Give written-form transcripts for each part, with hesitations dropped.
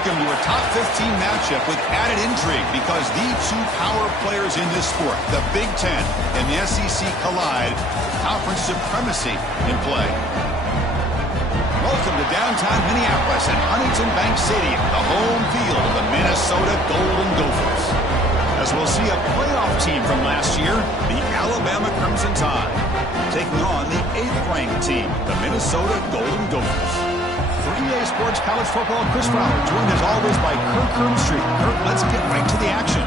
Welcome to a top 15 matchup with added intrigue because the two power players in this sport, the Big Ten and the SEC, collide. Conference supremacy in play. Welcome to downtown Minneapolis and Huntington Bank Stadium, the home field of the Minnesota Golden Gophers. As we'll see a playoff team from last year, the Alabama Crimson Tide, taking on the 8th-ranked team, the Minnesota Golden Gophers. For EA Sports College Football, Chris Fowler, joined as always by Kirk Hermstreet. Kirk, let's get right to the action.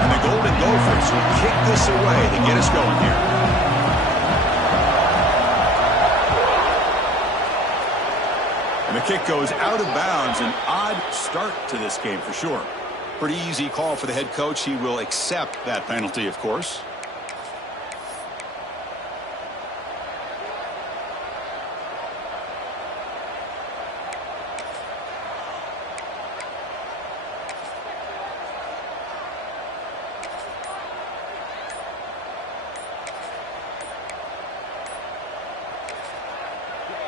And the Golden Gophers will kick this away to get us going here. And the kick goes out of bounds. An odd start to this game for sure. Pretty easy call for the head coach. He will accept that penalty, of course.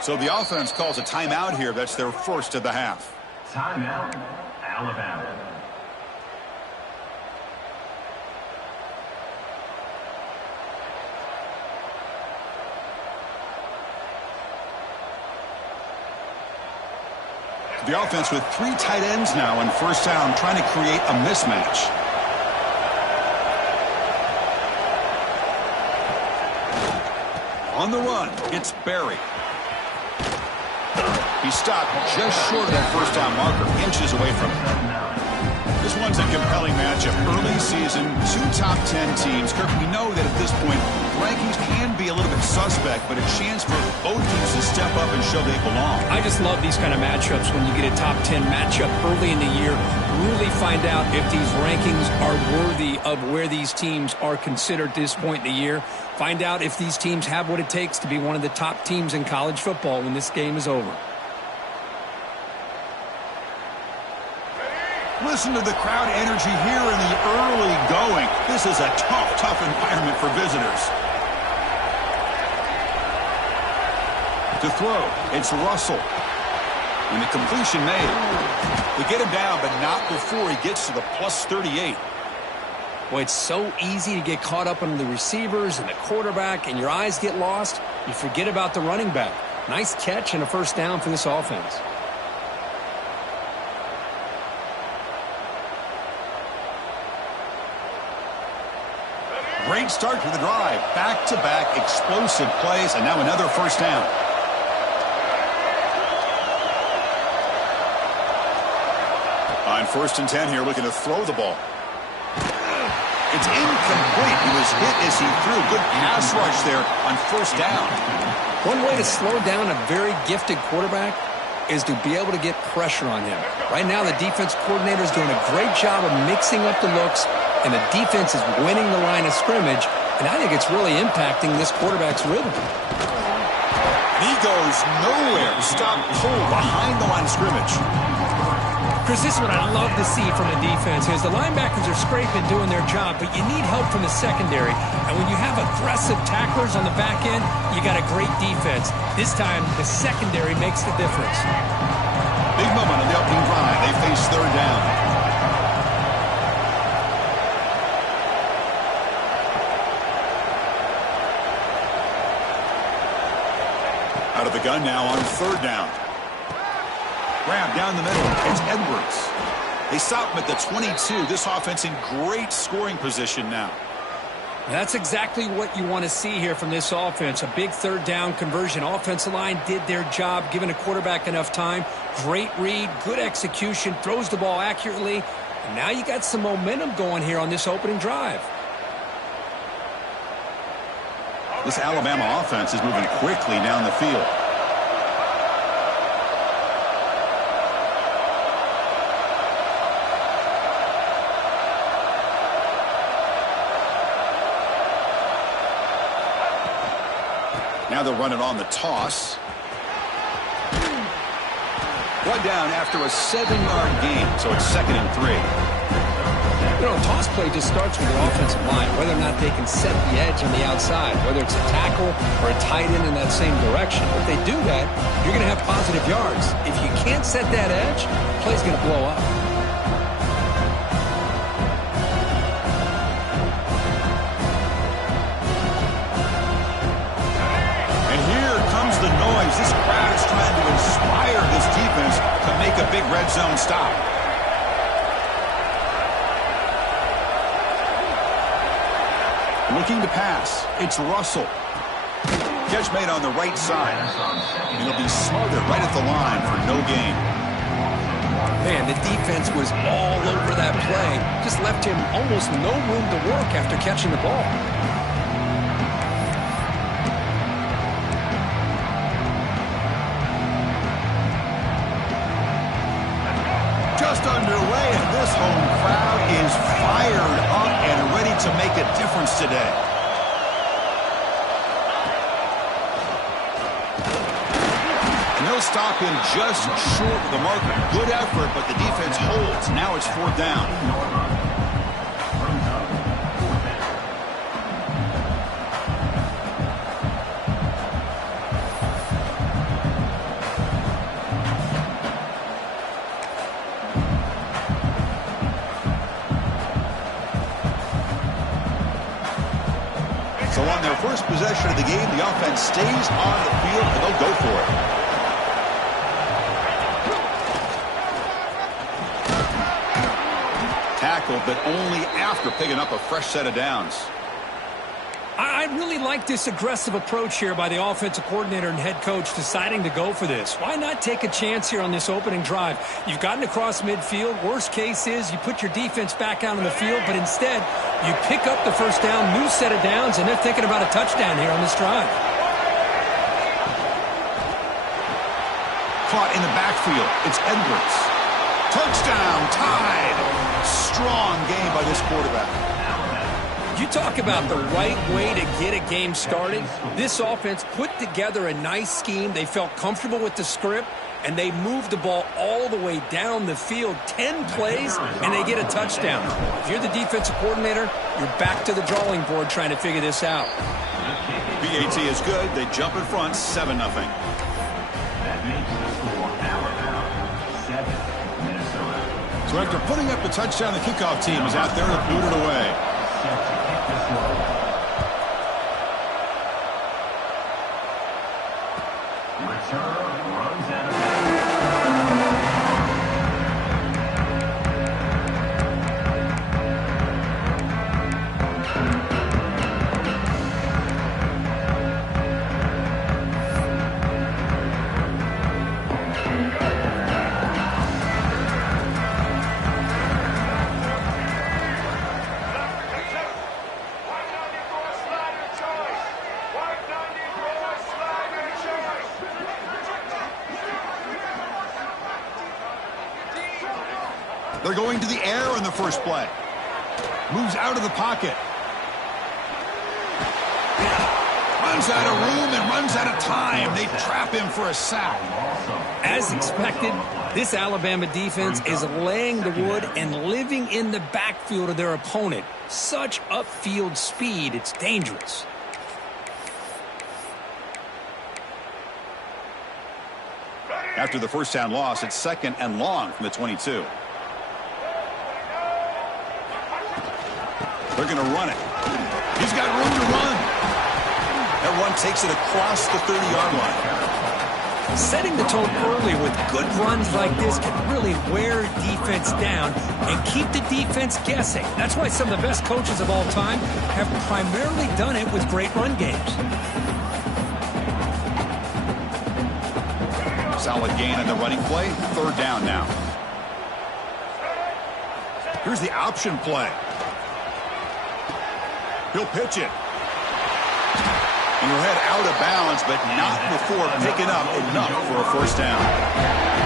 So the offense calls a timeout here. That's their first of the half. Timeout, Alabama. The offense with 3 tight ends now on first down, trying to create a mismatch. On the run, it's Barry. He stopped just short of that first down marker, inches away from it. This one's a compelling matchup. Early season, 2 top 10 teams. Kirk, we know that at this point, rankings can be a little bit suspect, but a chance for both teams to step up and show they belong. I just love these kind of matchups when you get a top 10 matchup early in the year. Really find out if these rankings are worthy of where these teams are considered at this point in the year. Find out if these teams have what it takes to be one of the top teams in college football when this game is over. Listen to the crowd energy here in the early going. This is a tough environment for visitors. To throw, it's Russell. And the completion made. They get him down, but not before he gets to the plus 38. Boy, it's so easy to get caught up on the receivers and the quarterback, and your eyes get lost. You forget about the running back. Nice catch and a first down for this offense. Great start to the drive. Back-to-back explosive plays, and now another first down. On 1st and 10 here, looking to throw the ball. It's incomplete. He was hit as he threw. Good pass rush there on first down. One way to slow down a very gifted quarterback is to be able to get pressure on him. Right now, the defense coordinator is doing a great job of mixing up the looks, and the defense is winning the line of scrimmage, and I think it's really impacting this quarterback's rhythm. He goes nowhere. Stop pull behind the line of scrimmage. Chris, this is what I love to see from the defense is the linebackers are scraping, doing their job, but you need help from the secondary. And when you have aggressive tacklers on the back end, you got a great defense. This time, the secondary makes the difference. Big moment on the opening drive. They face third down. Out of the gun now on third down. Grab down the middle. It's Edwards. They stop him at the 22. This offense in great scoring position now. That's exactly what you want to see here from this offense. A big third down conversion. Offensive line did their job, giving a quarterback enough time. Great read, good execution, throws the ball accurately. And now you got some momentum going here on this opening drive. This Alabama offense is moving quickly down the field. Now they'll run it on the toss. One down after a 7-yard gain, so it's 2nd and 3. You know, toss play just starts with their offensive line, whether or not they can set the edge on the outside, whether it's a tackle or a tight end in that same direction. If they do that, you're going to have positive yards. If you can't set that edge, the play's going to blow up. And here comes the noise. This crowd is trying to inspire this defense to make a big red zone stop. Looking to pass. It's Russell. Catch made on the right side. And he'll be smothered right at the line for no gain. Man, the defense was all over that play. Just left him almost no room to work after catching the ball. Just underway, and this home crowd is fired up and ready to make a difference today. And they'll stop him just short of the marker. Good effort, but the defense holds. Now it's 4th down. So on their first possession of the game, the offense stays on the field, and they'll go for it. Tackled, but only after picking up a fresh set of downs. I really like this aggressive approach here by the offensive coordinator and head coach deciding to go for this. Why not take a chance here on this opening drive? You've gotten across midfield. Worst case is you put your defense back out on the field, but instead you pick up the first down, new set of downs, and they're thinking about a touchdown here on this drive. Caught in the backfield. It's Edwards. Touchdown, tied. Strong game by this quarterback. You talk about the right way to get a game started. This offense put together a nice scheme. They felt comfortable with the script, and they moved the ball all the way down the field. 10 plays, and they get a touchdown. If you're the defensive coordinator, you're back to the drawing board trying to figure this out. BAT is good. They jump in front, 7-0. That makes the score Alabama 7, Minnesota. So after putting up the touchdown, the kickoff team is out there to boot it away. Return runs out of They're going to the air on the first play. Moves out of the pocket. Runs out of room and runs out of time. They trap him for a sack. As expected, this Alabama defense is laying the wood and living in the backfield of their opponent. Such upfield speed, it's dangerous. After the first down loss, it's 2nd and long from the 22. They're going to run it. He's got room to run. That run takes it across the 30-yard line. Setting the tone early with good runs like this can really wear defense down and keep the defense guessing. That's why some of the best coaches of all time have primarily done it with great run games. Solid gain on the running play. 3rd down now. Here's the option play. He'll pitch it. And he'll head out of bounds, but not before picking up enough for a first down.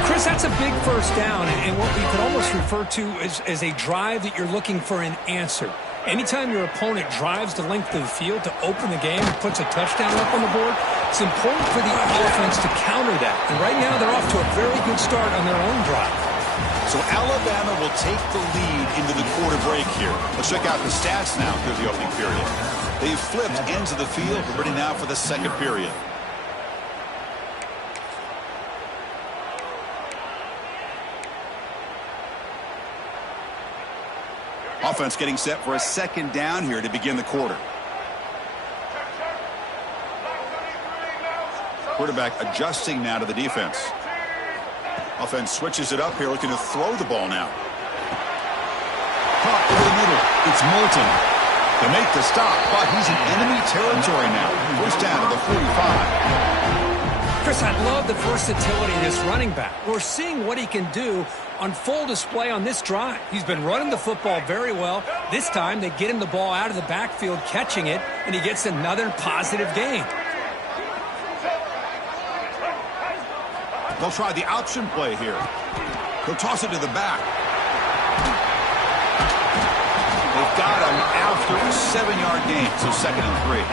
Chris, that's a big first down, and what we could almost refer to as a drive that you're looking for an answer. Anytime your opponent drives the length of the field to open the game and puts a touchdown up on the board, it's important for the offense to counter that. And right now, they're off to a very good start on their own drive. So Alabama will take the lead into the quarter break here. Let's check out the stats now through the opening period. They've flipped ends of the field. We're ready now for the second period. Offense getting set for a second down here to begin the quarter. Quarterback adjusting now to the defense. Offense switches it up here, looking to throw the ball now. Caught over the middle. It's Moulton. They make the stop, but he's in enemy territory now. First down to the 45. Chris, I love the versatility of this running back. We're seeing what he can do on full display on this drive. He's been running the football very well. This time, they get him the ball out of the backfield, catching it, and he gets another positive gain. They'll try the option play here. He'll toss it to the back. They've got him after a 7-yard gain, so 2nd and 3.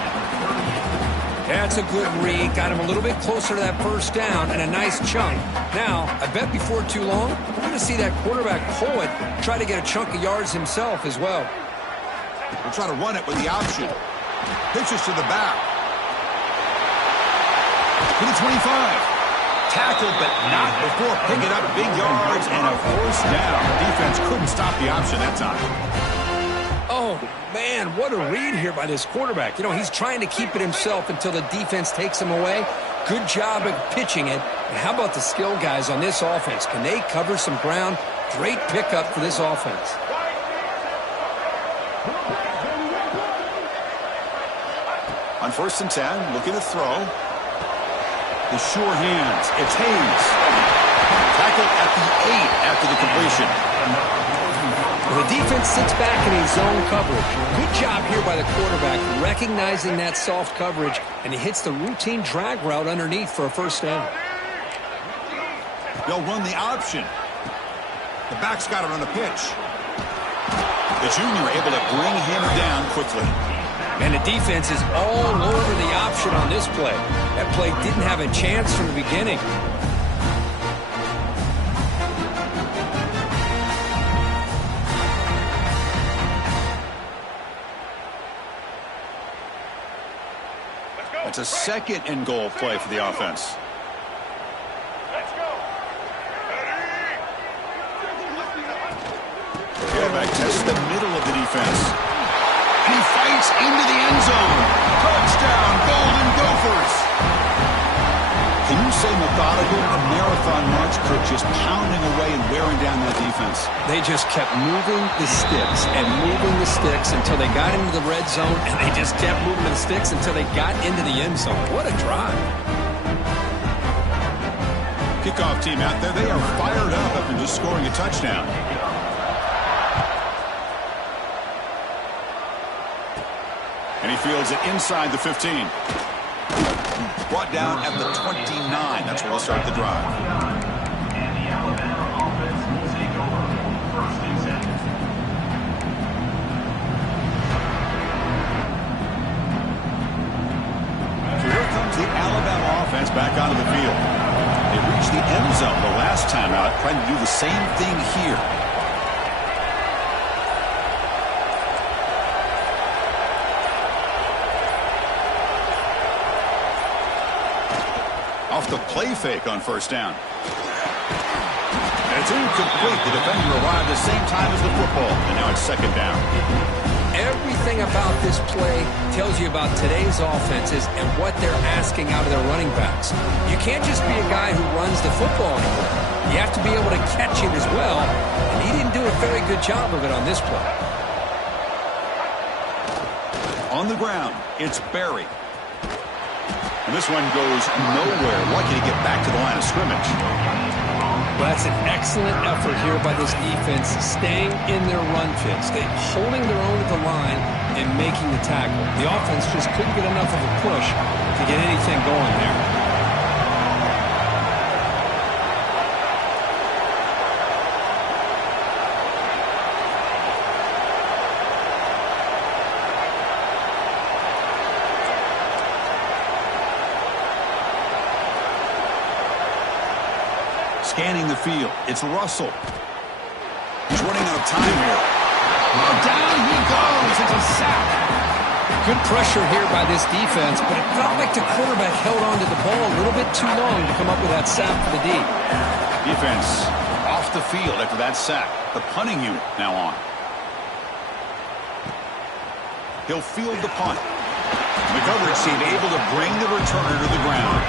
That's a good read. Got him a little bit closer to that first down and a nice chunk. Now, I bet before too long, we're going to see that quarterback pull it, try to get a chunk of yards himself as well. We'll try to run it with the option. Pitches to the back. To the 25. Tackled, but not before picking up big yards and a first down. Defense couldn't stop the option that time. Oh, man, what a read here by this quarterback. You know, he's trying to keep it himself until the defense takes him away. Good job of pitching it. And how about the skill guys on this offense? Can they cover some ground? Great pickup for this offense. On 1st and 10, looking to throw. The sure hands. It's Hayes. Tackled at the 8 after the completion. Well, the defense sits back in a zone coverage. Good job here by the quarterback, recognizing that soft coverage, and he hits the routine drag route underneath for a first down. They'll run the option. The back's got it on the pitch. The junior able to bring him down quickly. And the defense is all over the option on this play. That play didn't have a chance from the beginning. It's a 2nd and goal play for the offense. Quarterback tests the middle of the defense. And he fights into the end zone. Touchdown, Golden Gophers. Can you say methodical? A marathon march, Kirk, just pounding away and wearing down that defense. They just kept moving the sticks and moving the sticks until they got into the red zone, and they just kept moving the sticks until they got into the end zone. What a drive. Kickoff team out there, they are fired up after just scoring a touchdown. And he fields it inside the 15. Brought down at the 29. That's where they'll start the drive. And the Alabama offense will take over 1st and 7. So here comes the Alabama offense back onto the field. They reached the end zone the last time out, trying to do the same thing here. Off the play fake on 1st down. And it's incomplete. The defender arrived at the same time as the football, and now it's 2nd down. Everything about this play tells you about today's offenses and what they're asking out of their running backs. You can't just be a guy who runs the football anymore. You have to be able to catch it as well, and he didn't do a very good job of it on this play. On the ground, it's Barry. And this one goes nowhere. Lucky to get back to the line of scrimmage. Well, that's an excellent effort here by this defense, staying in their run fits, holding their own at the line and making the tackle. The offense just couldn't get enough of a push to get anything going there. Scanning the field, it's Russell. He's running out of time here. Down he goes. It's a sack. Good pressure here by this defense, but it felt like the quarterback held on to the ball a little bit too long to come up with that sack for the D. Defense off the field after that sack. The punting unit now on. He'll field the punt. The coverage team able to bring the returner to the ground.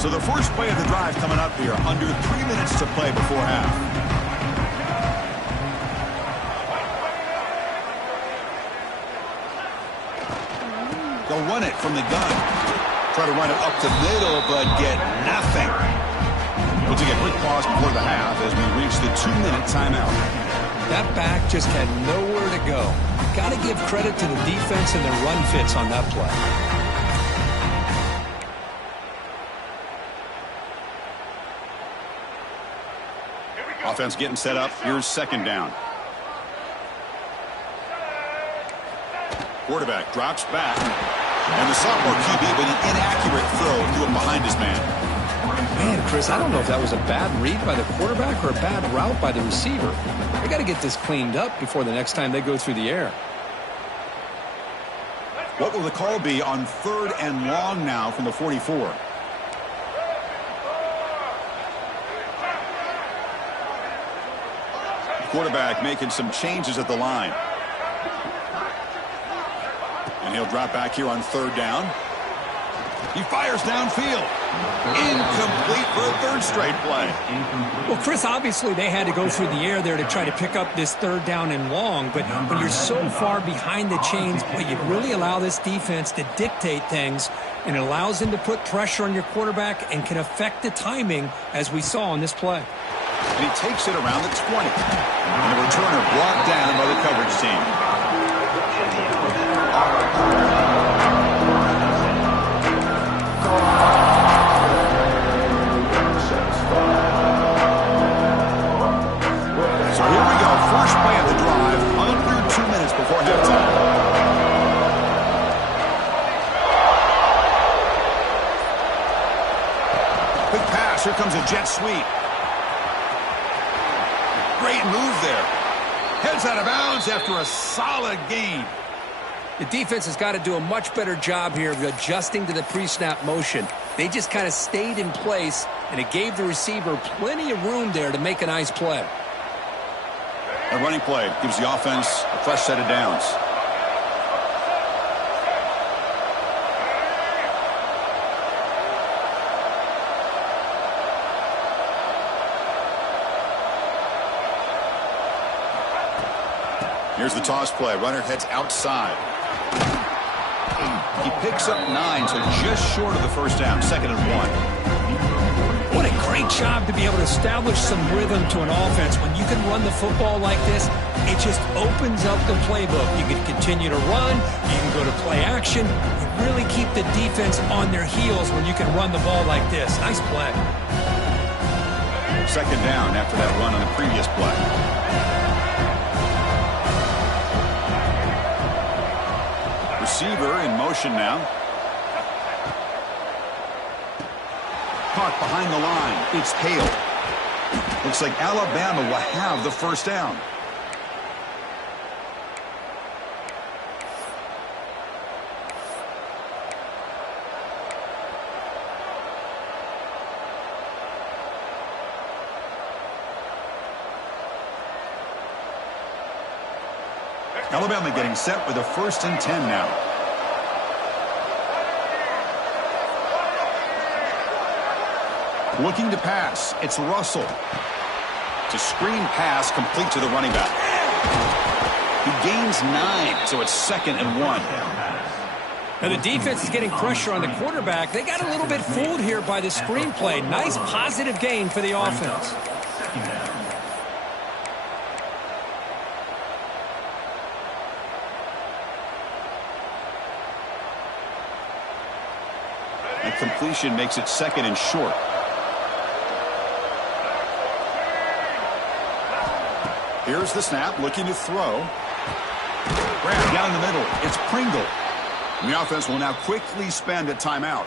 So the first play of the drive coming up here. Under 3 minutes to play before half. They'll run it from the gun. Try to run it up the middle, but get nothing. We'll take a quick pause before the half as we reach the 2-minute timeout. That back just had nowhere to go. Got to give credit to the defense and their run fits on that play. Offense getting set up. Here's second down. Quarterback drops back. And the sophomore QB with an inaccurate throw threw him behind his man. Man, Chris, I don't know if that was a bad read by the quarterback or a bad route by the receiver. They got to get this cleaned up before the next time they go through the air. What will the call be on 3rd and long now from the 44? Quarterback making some changes at the line. And he'll drop back here on 3rd down. He fires downfield. Incomplete for a 3rd straight play. Well, Chris, obviously they had to go through the air there to try to pick up this 3rd down and long. But when you're so far behind the chains, you really allow this defense to dictate things. And it allows them to put pressure on your quarterback and can affect the timing, as we saw on this play. And he takes it around the 20. And the returner brought down by the coverage team. So here we go. First play of the drive. Under 2 minutes before halftime. Quick pass. Here comes a jet sweep. Great move there. Heads out of bounds after a solid gain. The defense has got to do a much better job here of adjusting to the pre-snap motion. They just kind of stayed in place, and it gave the receiver plenty of room there to make a nice play. A running play gives the offense a fresh set of downs. Here's the toss play. Runner heads outside. He picks up 9, so just short of the first down. 2nd and 1. What a great job to be able to establish some rhythm to an offense. When you can run the football like this, it just opens up the playbook. You can continue to run. You can go to play action. You really keep the defense on their heels when you can run the ball like this. Nice play. 2nd down after that run on the previous play. Receiver in motion now. Caught behind the line. It's Hale. Looks like Alabama will have the first down. Alabama getting set with a 1st and 10 now. Looking to pass. It's Russell. It's a screen pass complete to the running back. He gains 9, so it's 2nd and 1. Now the defense is getting pressure on the quarterback. They got a little bit fooled here by the screen play. Nice positive gain for the offense. That completion makes it 2nd and short. Here's the snap, looking to throw. Grab down the middle. It's Pringle. And the offense will now quickly spend a timeout.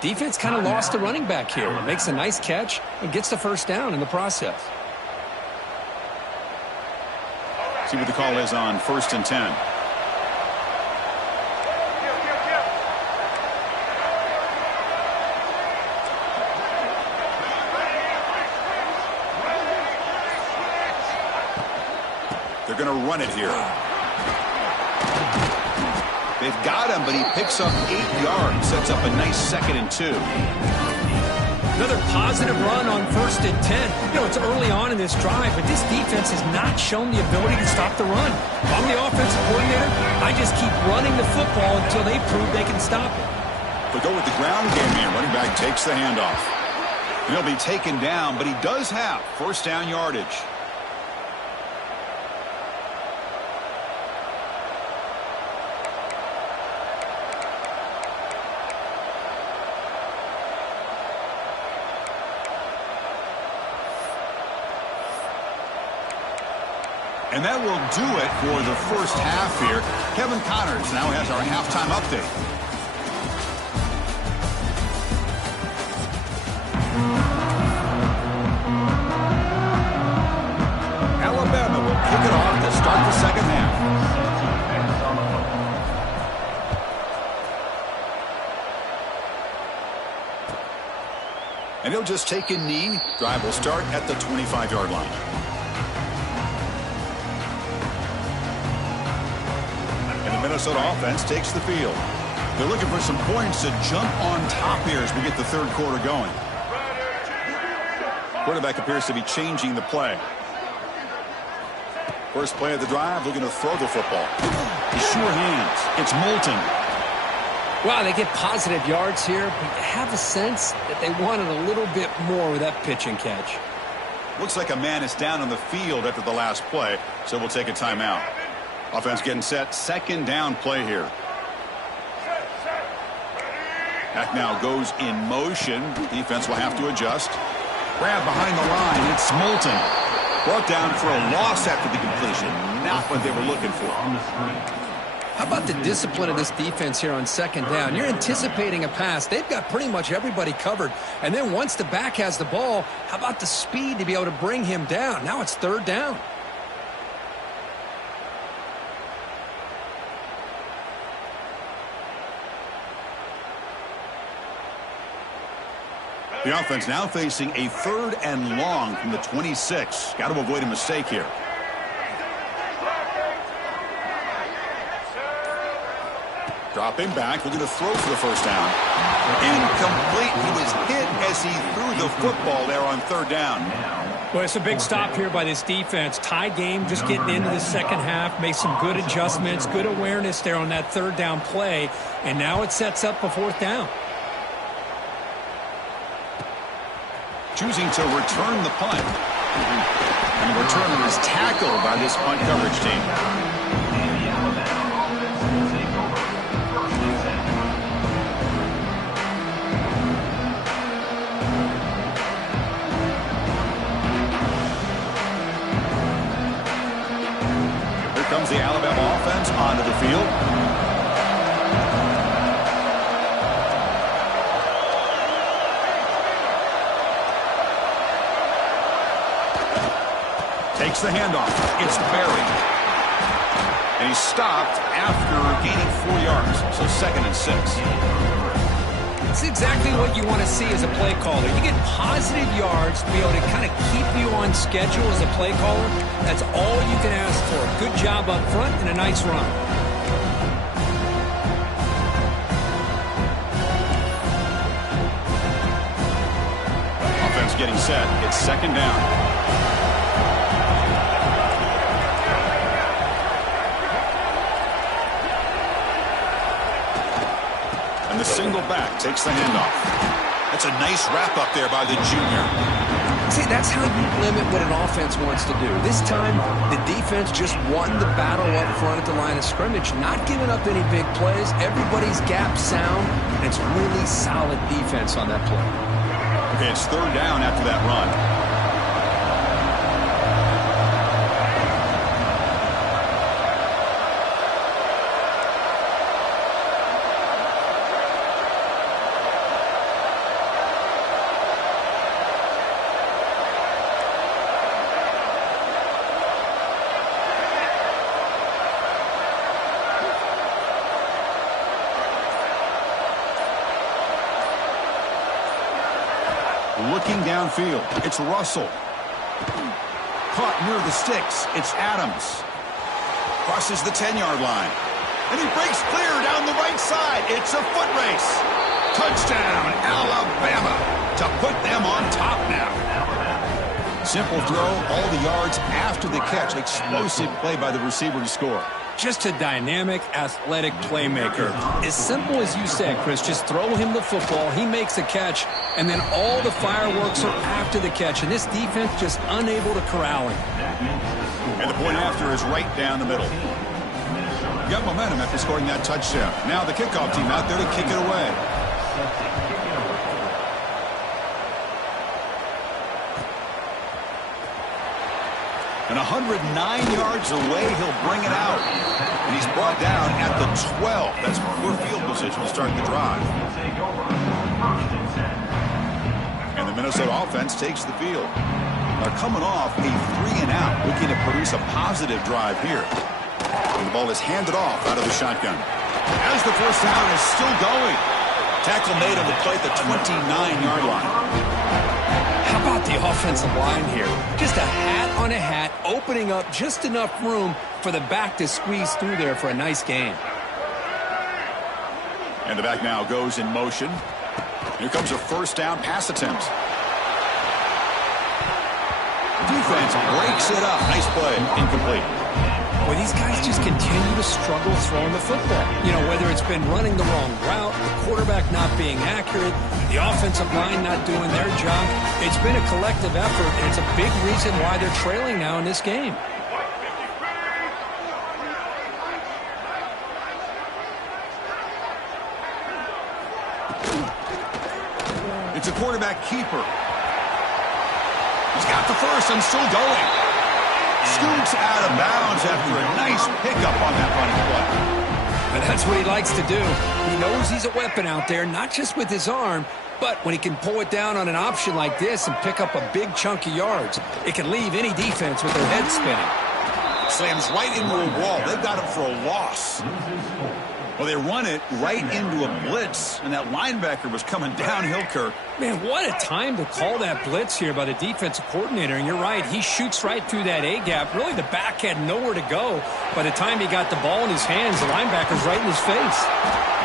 Defense kind of lost the running back here. Makes a nice catch and gets the first down in the process. See what the call is on 1st and 10. They're going to run it here. They've got him, but he picks up 8 yards. Sets up a nice 2nd and 2. Another positive run on 1st and 10. You know, it's early on in this drive, but this defense has not shown the ability to stop the run. If I'm the offensive coordinator, I just keep running the football until they prove they can stop it. They go with the ground game here. Running back takes the handoff. And he'll be taken down, but he does have first down yardage. And that will do it for the first half here. Kevin Connors now has our halftime update. Alabama will kick it off to start the second half. And he'll just take a knee. Drive will start at the 25-yard line. Minnesota offense takes the field. They're looking for some points to jump on top here as we get the third quarter going. Quarterback appears to be changing the play. First play of the drive, looking to throw the football. His sure hands. It's Moulton. Wow, they get positive yards here, but you have a sense that they wanted a little bit more with that pitch and catch. Looks like a man is down on the field after the last play, so we'll take a timeout. Offense getting set. Second down play here. Back now goes in motion. Defense will have to adjust. Grab behind the line. It's Moulton. Brought down for a loss after the completion. Not what they were looking for. How about the discipline of this defense here on second down? You're anticipating a pass. They've got pretty much everybody covered. And then once the back has the ball, how about the speed to be able to bring him down? Now it's third down. The offense now facing a 3rd and long from the 26. Got to avoid a mistake here. Dropping back, looking to throw for the first down. Incomplete. He was hit as he threw the football there on 3rd down. Well, it's a big stop here by this defense. Tie game, just getting into the second half. Made some good adjustments, good awareness there on that 3rd down play. And now it sets up a 4th down. Choosing to return the punt. And the returner is tackled by this punt coverage team. Here comes the Alabama offense onto the field. Takes the handoff. It's buried. And he's stopped after gaining 4 yards. So 2nd and 6. It's exactly what you want to see as a play caller. You get positive yards to be able to kind of keep you on schedule as a play caller. That's all you can ask for. Good job up front and a nice run. Offense getting set. It's 2nd down. The single back takes the handoff. That's a nice wrap up there by the junior. See, that's how you limit what an offense wants to do. This time, the defense just won the battle up front at the line of scrimmage, not giving up any big plays. Everybody's gap sound, and it's really solid defense on that play. Okay, it's 3rd down after that run. looking downfield. It's Russell. Caught near the sticks. It's Adams. Crosses the 10-yard line. And he breaks clear down the right side. It's a foot race. Touchdown, Alabama, to put them on top now. Simple throw, all the yards after the catch. Explosive play by the receiver to score. Just a dynamic, athletic playmaker. As simple as you said, Chris, just throw him the football, he makes a catch, and then all the fireworks are after the catch, and this defense just unable to corral him. And the point after is right down the middle. Got momentum after scoring that touchdown. Now the kickoff team out there to kick it away. And 109 yards away, he'll bring it out. And he's brought down at the 12. That's poor field position to start the drive. And the Minnesota offense takes the field. They're coming off a 3-and-out, looking to produce a positive drive here. And the ball is handed off out of the shotgun. As the first down is still going. Tackle made on the play at the 29-yard line. How about the offensive line here? Just a hat on a hat, opening up just enough room for the back to squeeze through there for a nice gain. And the back now goes in motion. Here comes a first down pass attempt. Defense breaks it up. Nice play. Incomplete. Well, these guys just continue to struggle throwing the football. You know, whether it's been running the wrong route, the quarterback not being accurate, the offensive line not doing their job. It's been a collective effort, and it's a big reason why they're trailing now in this game. It's a quarterback keeper. He's got the first and still going. Scoots out of bounds after a nice pickup on that running play. And that's what he likes to do. He knows he's a weapon out there, not just with his arm, but when he can pull it down on an option like this and pick up a big chunk of yards, it can leave any defense with their head spinning. Slams right into a wall. They've got him for a loss. Well, they run it right into a blitz, and that linebacker was coming downhill, Kirk. Man, what a time to call that blitz here by the defensive coordinator. And you're right, he shoots right through that A-gap. Really, the back had nowhere to go. By the time he got the ball in his hands, the linebacker's right in his face.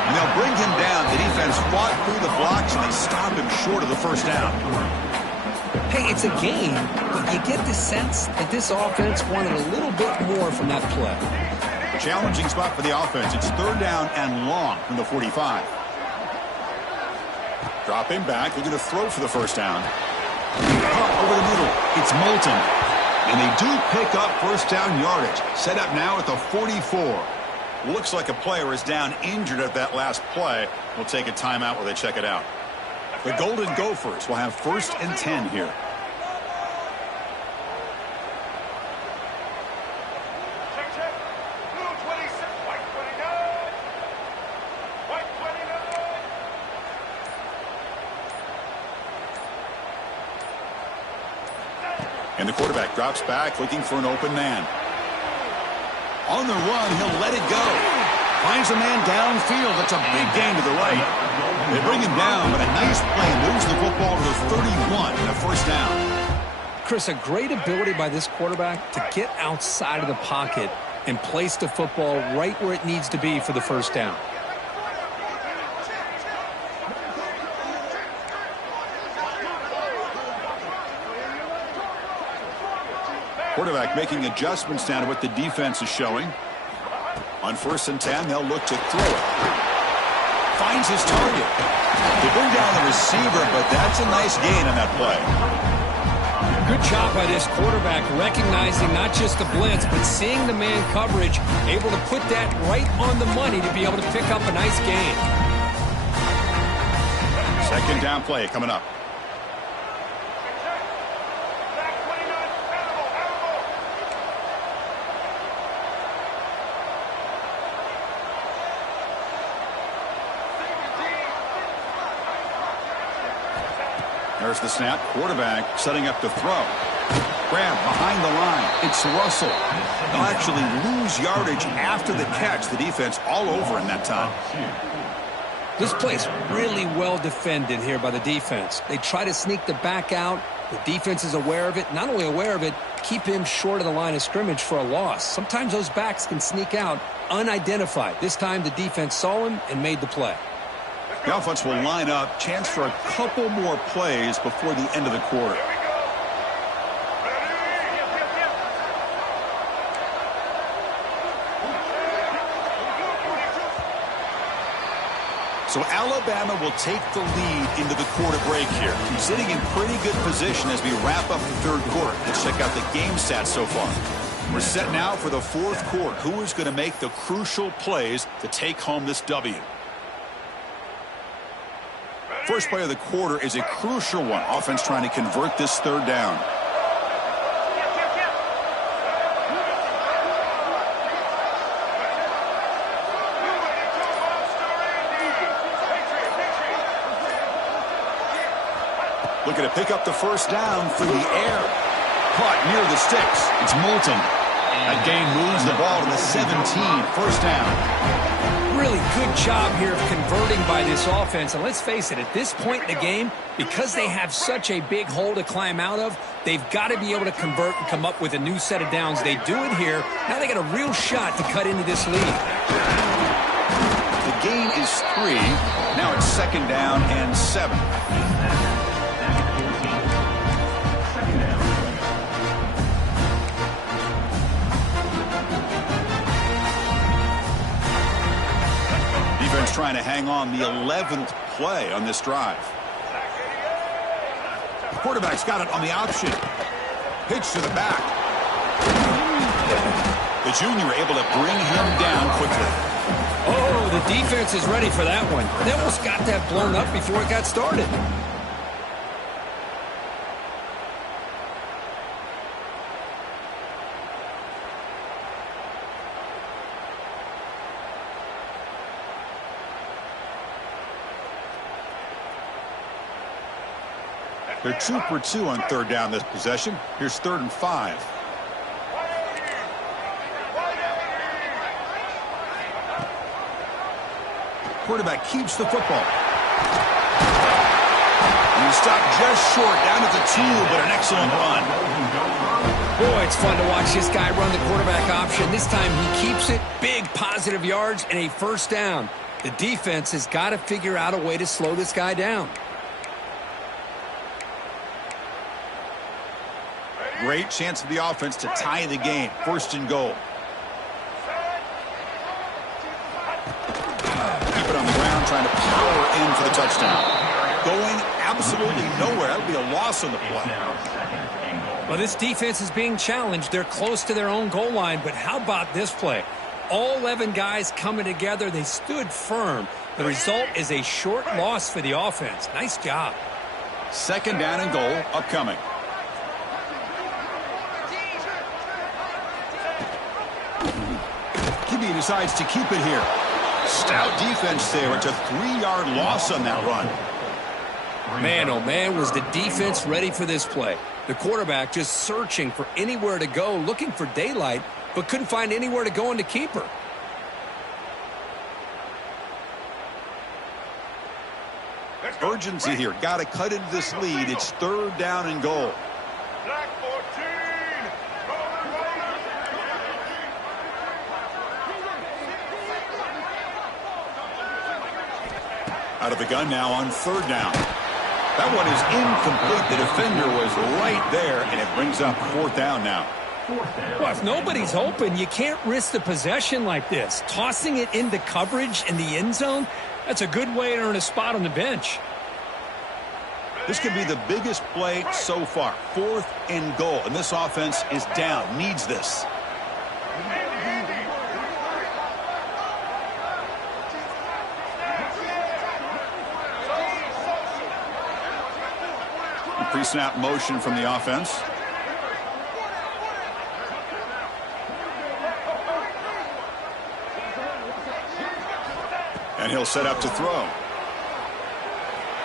And they'll bring him down. The defense fought through the blocks, and they stop him short of the first down. Hey, it's a game, but you get the sense that this offense wanted a little bit more from that play. Challenging spot for the offense. It's third down and long from the 45. Drop him back. They're going to throw for the first down. Caught over the middle. It's Moulton. And they do pick up first down yardage. Set up now at the 44. Looks like a player is down injured at that last play. We'll take a timeout while they check it out. The Golden Gophers will have first and 10 here. And the quarterback drops back, looking for an open man. On the run, he'll let it go. Finds a man downfield. That's a big gain to the right. They bring him down, but a nice play moves the football to the 31 and a first down. Chris, a great ability by this quarterback to get outside of the pocket and place the football right where it needs to be for the first down. Quarterback making adjustments down to what the defense is showing. On first and 10, they'll look to throw it. Finds his target. They bring down the receiver, but that's a nice gain on that play. Good job by this quarterback, recognizing not just the blitz, but seeing the man coverage, able to put that right on the money to be able to pick up a nice gain. Second down play coming up. There's the snap. Quarterback setting up to throw. Grab behind the line. It's Russell. They'll actually lose yardage after the catch. The defense all over in that time. This play's really well defended here by the defense. They try to sneak the back out. The defense is aware of it. Not only aware of it, keep him short of the line of scrimmage for a loss. Sometimes those backs can sneak out unidentified. This time the defense saw him and made the play. The offense will line up. Chance for a couple more plays before the end of the quarter. So Alabama will take the lead into the quarter break here. He's sitting in pretty good position as we wrap up the third quarter. Let's check out the game stats so far. We're set now for the fourth quarter. Who is going to make the crucial plays to take home this W? First play of the quarter is a crucial one. Offense trying to convert this third down. Looking to pick up the first down through the air. Caught near the sticks. It's Moulton. That gain moves the ball to the 17. First down. Really good job here of converting by this offense. And let's face it, at this point in the game, because they have such a big hole to climb out of, they've got to be able to convert and come up with a new set of downs. They do it here. Now they got a real shot to cut into this lead. The gain is 3. Now it's second down and 7. Defense trying to hang on the 11th play on this drive. The quarterback's got it on the option. Pitch to the back. The junior able to bring him down quickly. Oh, the defense is ready for that one. They almost got that blown up before it got started. They're 2 for 2 on third down this possession. Here's 3rd and 5. Quarterback keeps the football. And he stopped just short down at the 2, but an excellent run. Boy, it's fun to watch this guy run the quarterback option. This time he keeps it. Big positive yards and a first down. The defense has got to figure out a way to slow this guy down. Great chance for the offense to tie the game. 1st and goal. Keep it on the ground, trying to power in for the touchdown. Going absolutely nowhere. That would be a loss on the play. Well, this defense is being challenged. They're close to their own goal line, but how about this play? All 11 guys coming together. They stood firm. The result is a short loss for the offense. Nice job. Second down and goal upcoming. QB decides to keep it here. Stout defense there. It's a 3-yard loss on that run. Man, oh man, was the defense ready for this play. The quarterback just searching for anywhere to go, looking for daylight, but couldn't find anywhere to go in the keeper. Urgency here. Got to cut into this lead. It's 3rd down and goal. Out of the gun now on 3rd down. That one is incomplete. The defender was right there, and it brings up 4th down now. Well, if nobody's open, you can't risk the possession like this. Tossing it into coverage in the end zone, that's a good way to earn a spot on the bench. This could be the biggest play so far. 4th and goal, and this offense is down. Needs this. Pre-snap motion from the offense. And he'll set up to throw.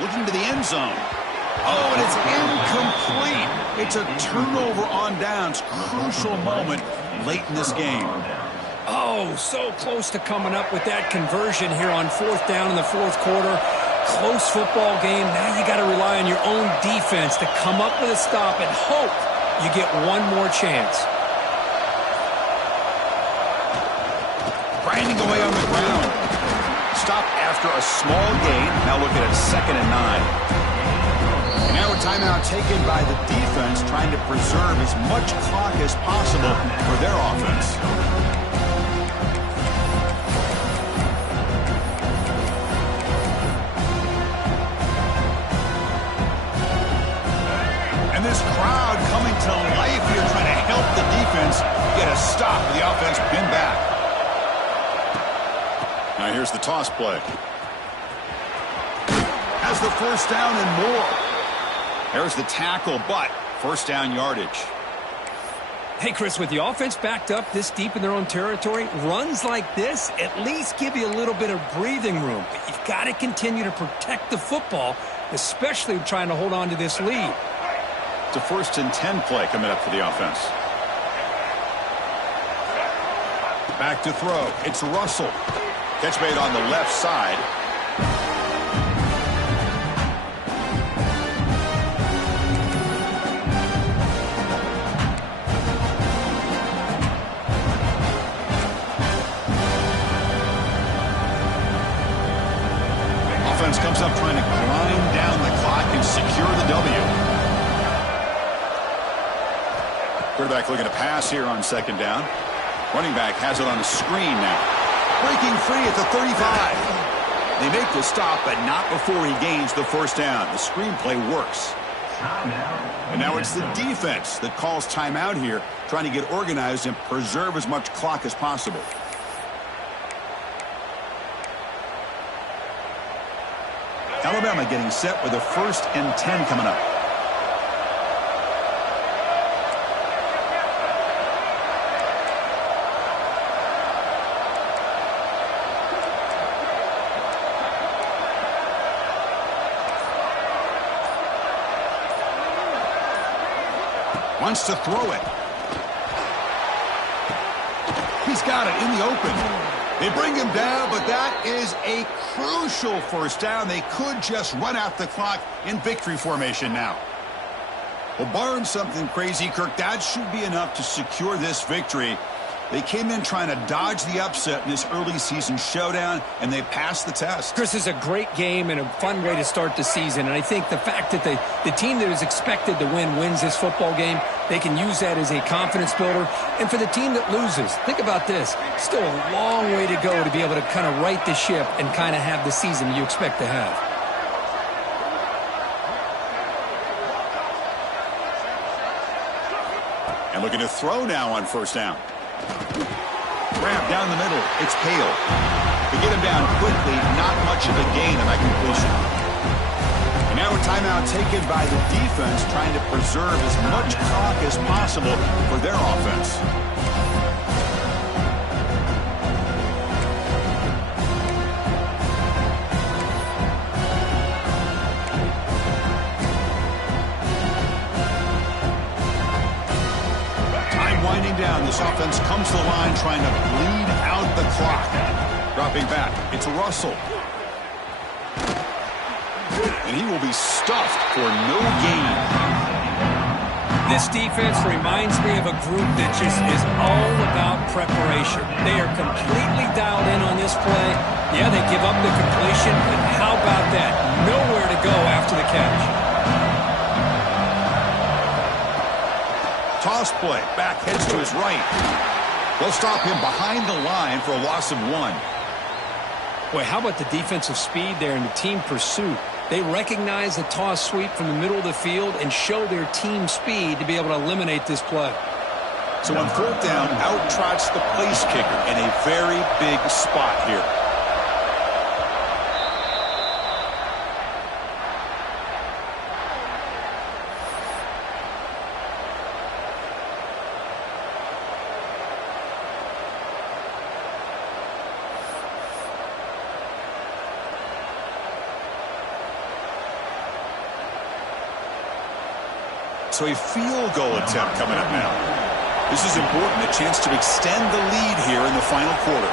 Looking to the end zone. Oh, and it's incomplete. It's a turnover on downs. Crucial moment late in this game. Oh, so close to coming up with that conversion here on 4th down in the 4th quarter. Close football game. Now you got to rely on your own defense to come up with a stop and hope you get one more chance. Grinding away on the ground. Stop after a small gain. Now looking at 2nd and 9. And now a timeout taken by the defense, trying to preserve as much clock as possible for their offense. And this crowd coming to life here, trying to help the defense get a stop with the offense pinned back. Now here's the toss play. Has the 1st down and more. There's the tackle, but 1st down yardage. Hey, Chris, with the offense backed up this deep in their own territory, runs like this at least give you a little bit of breathing room. But you've got to continue to protect the football, especially trying to hold on to this lead. It's a 1st and 10 play coming up for the offense. Back to throw. It's Russell. Catch made on the left side. Offense comes up trying to grind down the clock and secure the W. Quarterback looking to pass here on 2nd down. Running back has it on the screen now. Breaking free at the 35. They make the stop, but not before he gains the 1st down. The screenplay works. And now it's the defense that calls timeout here, trying to get organized and preserve as much clock as possible. Alabama getting set with a 1st and 10 coming up. Wants to throw it. He's got it in the open. They bring him down, but that is a crucial 1st down. They could just run out the clock in victory formation now. Well, barring something crazy, Kirk, that should be enough to secure this victory. They came in trying to dodge the upset in this early season showdown, and they passed the test. Chris, is a great game and a fun way to start the season. And I think the fact that the team that is expected to win wins this football game, they can use that as a confidence builder. And for the team that loses, think about this. Still a long way to go to be able to kind of right the ship and kind of have the season you expect to have. And looking to throw now on 1st down. Grab down the middle. It's Hale. They get him down quickly. Not much of a gain on that completion. And now a timeout taken by the defense, trying to preserve as much clock as possible for their offense. Down. This offense comes to the line trying to bleed out the clock. Dropping back. It's Russell. And he will be stuffed for no gain. This defense reminds me of a group that just is all about preparation. They are completely dialed in on this play. Yeah, they give up the completion, but how about that? Nowhere to go after the catch. Toss play. Back heads to his right. They'll stop him behind the line for a loss of 1. Boy, how about the defensive speed there and the team pursuit? They recognize the toss sweep from the middle of the field and show their team speed to be able to eliminate this play. So on 4th down, out trots the place kicker in a very big spot here. So a field goal attempt coming up now. This is important, a chance to extend the lead here in the final quarter.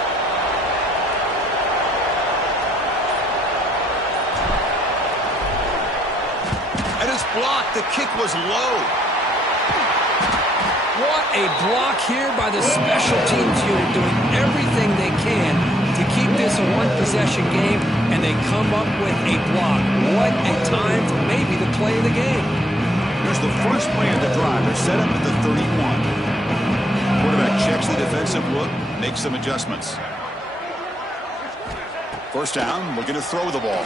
And it's blocked. The kick was low. What a block here by the special teams unit, doing everything they can to keep this a one-possession game, and they come up with a block. What a time for maybe the play of the game. Here's the first play of the drive. They're set up at the 31. Quarterback checks the defensive look, makes some adjustments. First down, looking to throw the ball.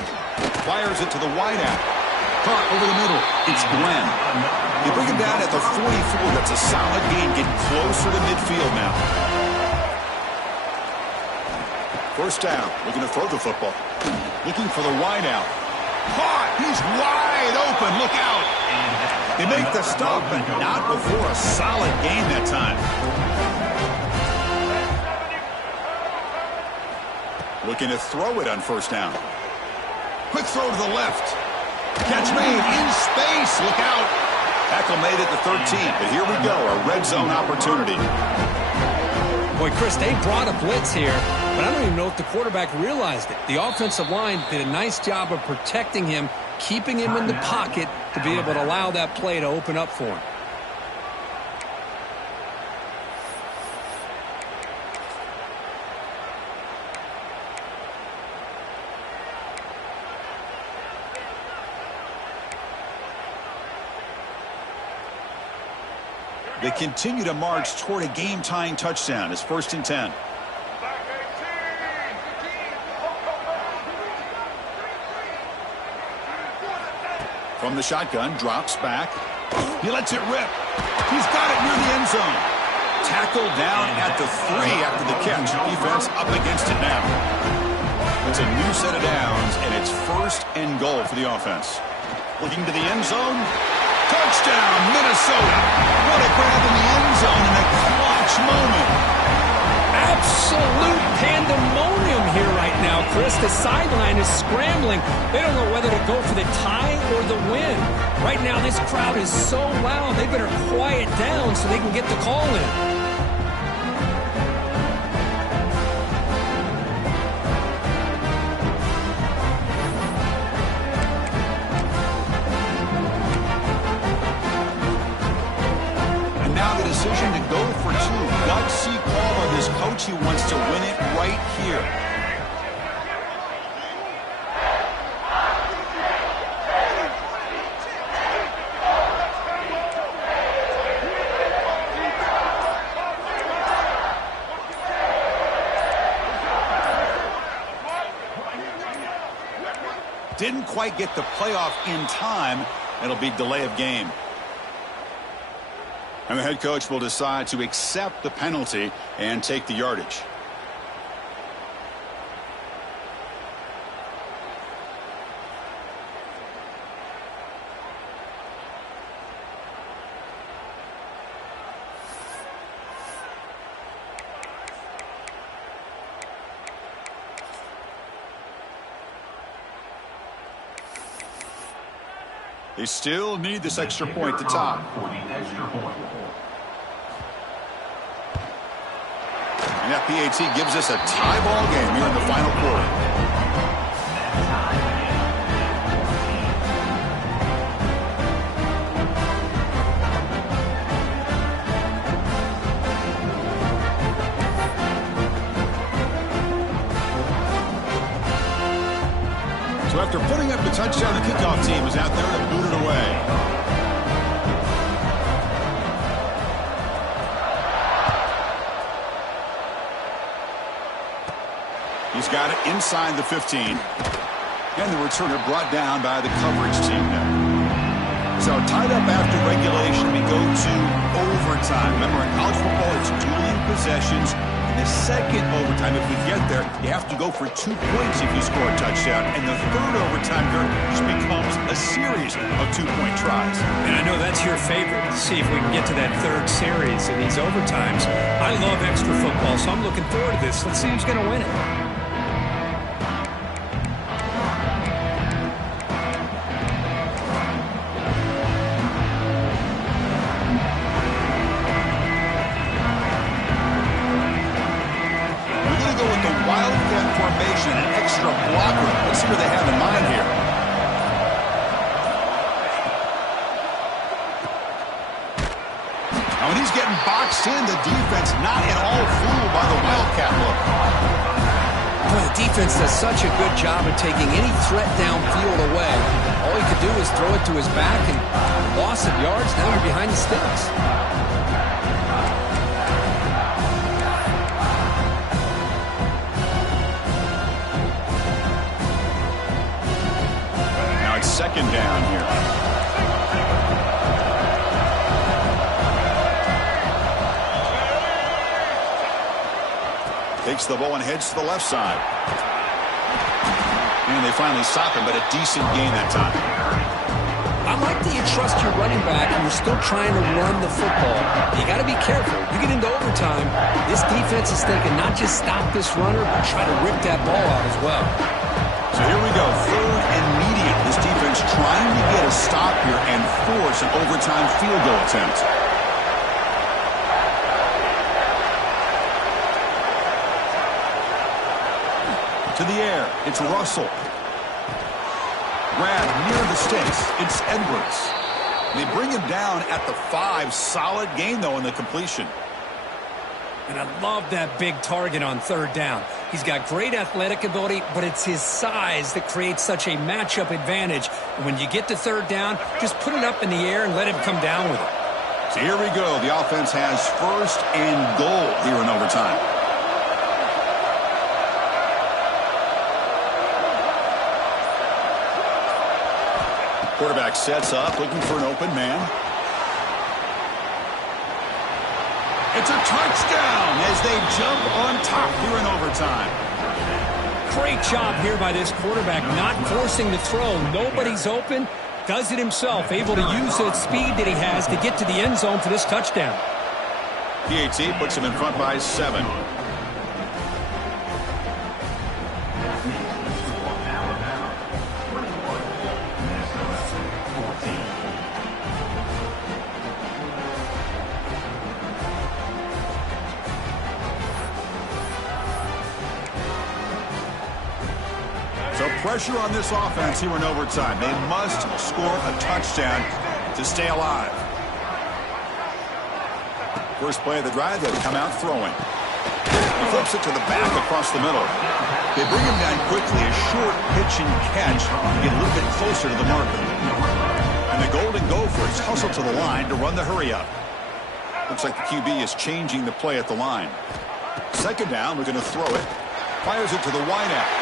Fires it to the wideout. Caught over the middle. It's Glenn. You bring him down at the 44. That's a solid gain. Getting closer to midfield now. First down. Looking to throw the football. Looking for the wideout. Caught. He's wide open. Look out. They make the stop, but not before a solid gain that time. Looking to throw it on first down. Quick throw to the left. Catch made in space. Look out. Tackle made at the 13, but here we go, a red zone opportunity. Boy, Chris, they brought a blitz here, but I don't even know if the quarterback realized it. The offensive line did a nice job of protecting him, keeping him in the pocket to be able to allow that play to open up for him. They continue to march toward a game-tying touchdown. It's 1st and 10. From the shotgun, drops back. He lets it rip. He's got it near the end zone. Tackled down at the 3 after the catch. Defense up against it now. It's a new set of downs, and it's 1st and goal for the offense. Looking to the end zone. Touchdown, Minnesota. What a grab in the end zone in a clutch moment. Absolute pandemonium here right now, Chris. The sideline is scrambling. They don't know whether to go for the tie or the win. Right now, this crowd is so loud, they better quiet down so they can get the call in. Decision to go for 2. Gutsy call by this coach. He wants to win it right here. Didn't quite get the playoff in time. It'll be delay of game. And the head coach will decide to accept the penalty and take the yardage. They still need this extra point to top. And that PAT gives us a tie ball game here in the final quarter. So after putting up the touchdown, the kickoff team is out there to boot it away. He's got it inside the 15. And the returner brought down by the coverage team now. So tied up after regulation, we go to overtime. Remember, in college football, it's dueling possessions. In the second overtime, if we get there, you have to go for 2 points if you score a touchdown. And the third overtime here just becomes a series of 2-point tries. And I know that's your favorite. See if we can get to that third series in these overtimes. I love extra football, so I'm looking forward to this. Let's see who's going to win it. wildcat formation, an extra blocker. Let's see what they have in mind here. Now, when he's getting boxed in, the defense not at all fooled by the wildcat look. Boy, the defense does such a good job of taking any threat downfield away. All he could do is throw it to his back, and loss of yards, now you're behind the sticks. Now it's second down here. Takes the ball and heads to the left side. And they finally stop him, but a decent gain that time. I like that you trust your running back and you're still trying to run the football. You got to be careful. You get into overtime, this defense is thinking not just stop this runner, but try to rip that ball out as well. So here we go, third and medium. This defense trying to get a stop here and force an overtime field goal attempt. To the air, it's Russell. Grab near the sticks, it's Edwards. They bring him down at the 5. Solid gain, though, in the completion. And I love that big target on third down. He's got great athletic ability, but it's his size that creates such a matchup advantage. And when you get to third down, just put it up in the air and let him come down with it. So here we go. The offense has first and goal here in overtime. Quarterback sets up, looking for an open man. It's a touchdown as they jump on top here in overtime. Great job here by this quarterback, not forcing the throw. Nobody's open. Does it himself, able to use that speed that he has to get to the end zone for this touchdown. PAT puts him in front by 7. So pressure on this offense here in overtime. They must score a touchdown to stay alive. First play of the drive, they'll come out throwing. He flips it to the back across the middle. They bring him down quickly, a short pitch and catch to get a little bit closer to the marker. And the Golden Gophers hustle to the line to run the hurry up. Looks like the QB is changing the play at the line. Second down, we're going to throw it. Fires it to the wideout.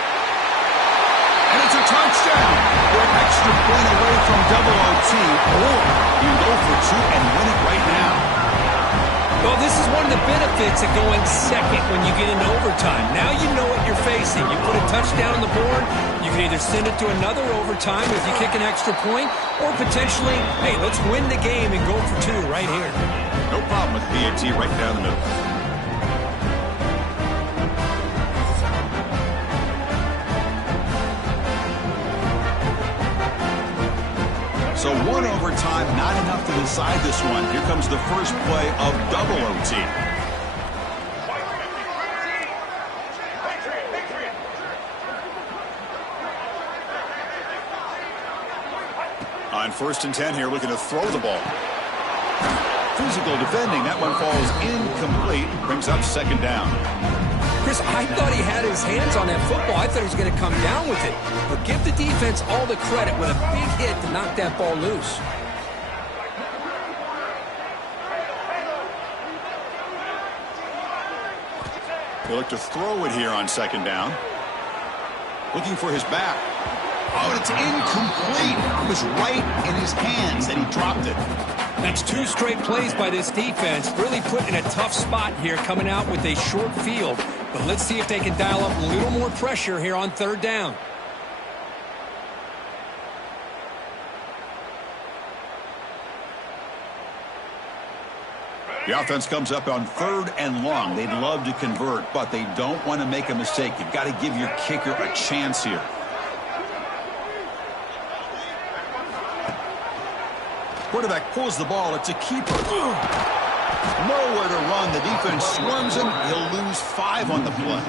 And it's a touchdown. They're an extra point away from double OT, or you go for 2 and win it right now. Well, this is one of the benefits of going second when you get into overtime. Now you know what you're facing. You put a touchdown on the board, you can either send it to another overtime if you kick an extra point, or potentially, hey, let's win the game and go for 2 right here. No problem with PAT right down the middle. So 1 overtime, not enough to decide this one. Here comes the first play of double OT. On 1st and 10 here, looking to throw the ball. Physical defending, that one falls incomplete, brings up second down. Chris, I thought he had his hands on that football. I thought he was going to come down with it. But give the defense all the credit with a big hit to knock that ball loose. They look to throw it here on second down. Looking for his back. Oh, it's incomplete. It was right in his hands, and he dropped it. That's 2 straight plays by this defense. Really put in a tough spot here, coming out with a short field. But let's see if they can dial up a little more pressure here on third down. The offense comes up on 3rd and long. They'd love to convert, but they don't want to make a mistake. You've got to give your kicker a chance here. Quarterback pulls the ball. It's a keeper. Nowhere to run. The defense swarms him. He'll lose 5 on the play.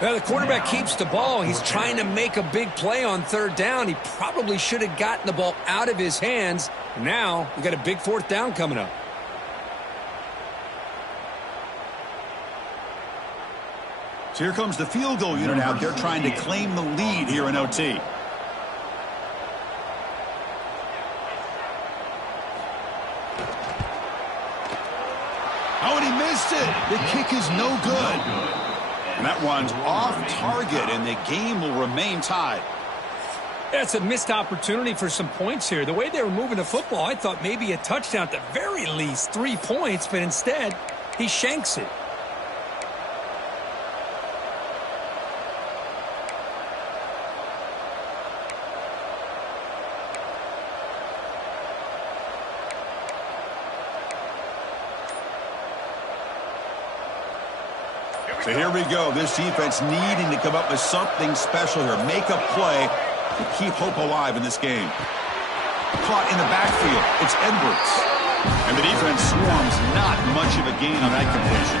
Well, the quarterback keeps the ball. He's trying to make a big play on third down. He probably should have gotten the ball out of his hands. Now, we got a big fourth down coming up. So here comes the field goal unit out there trying to claim the lead here in OT. Oh, and he missed it. The kick is no good. And that one's off target, and the game will remain tied. That's a missed opportunity for some points here. The way they were moving the football, I thought maybe a touchdown at the very least, 3 points, but instead, he shanks it. So here we go. This defense needing to come up with something special here. Make a play to keep hope alive in this game. Caught in the backfield. It's Edwards. And the defense swarms. Not much of a gain on that completion.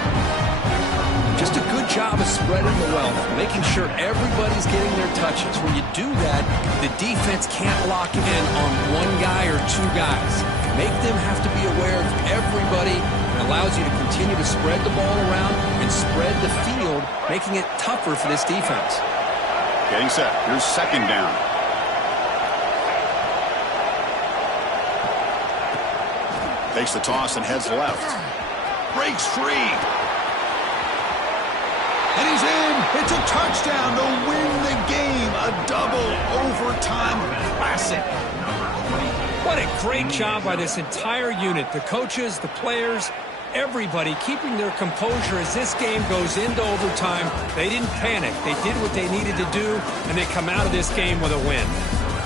Just a good job of spreading the wealth, making sure everybody's getting their touches. When you do that, the defense can't lock in on one guy or two guys. Make them have to be aware of everybody. It allows you to continue to spread the ball around and spread the field, making it tougher for this defense. Getting set. Here's second down. Takes the toss and heads left. Breaks free. And he's in. It's a touchdown to win the game. A double overtime classic. What a great job by this entire unit. The coaches, the players, everybody keeping their composure as this game goes into overtime. They didn't panic. They did what they needed to do, and they come out of this game with a win.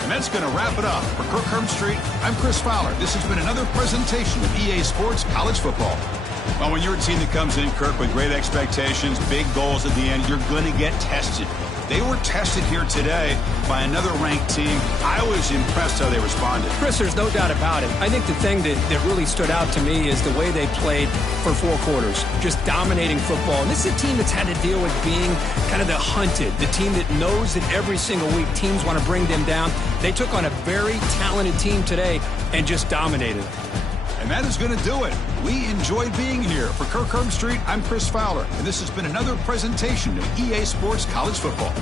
And that's going to wrap it up. For Kirk Herbstreit, I'm Chris Fowler. This has been another presentation of EA Sports College Football. Well, when you're a team that comes in, Kirk, with great expectations, big goals at the end, you're going to get tested. They were tested here today by another ranked team. I was impressed how they responded. Chris, there's no doubt about it. I think the thing that really stood out to me is the way they played for 4 quarters, just dominating football. And this is a team that's had to deal with being kind of the hunted, the team that knows that every single week teams want to bring them down. They took on a very talented team today and just dominated. And that is going to do it. We enjoyed being here. For Kirk Herbstreit, I'm Chris Fowler, and this has been another presentation of EA Sports College Football.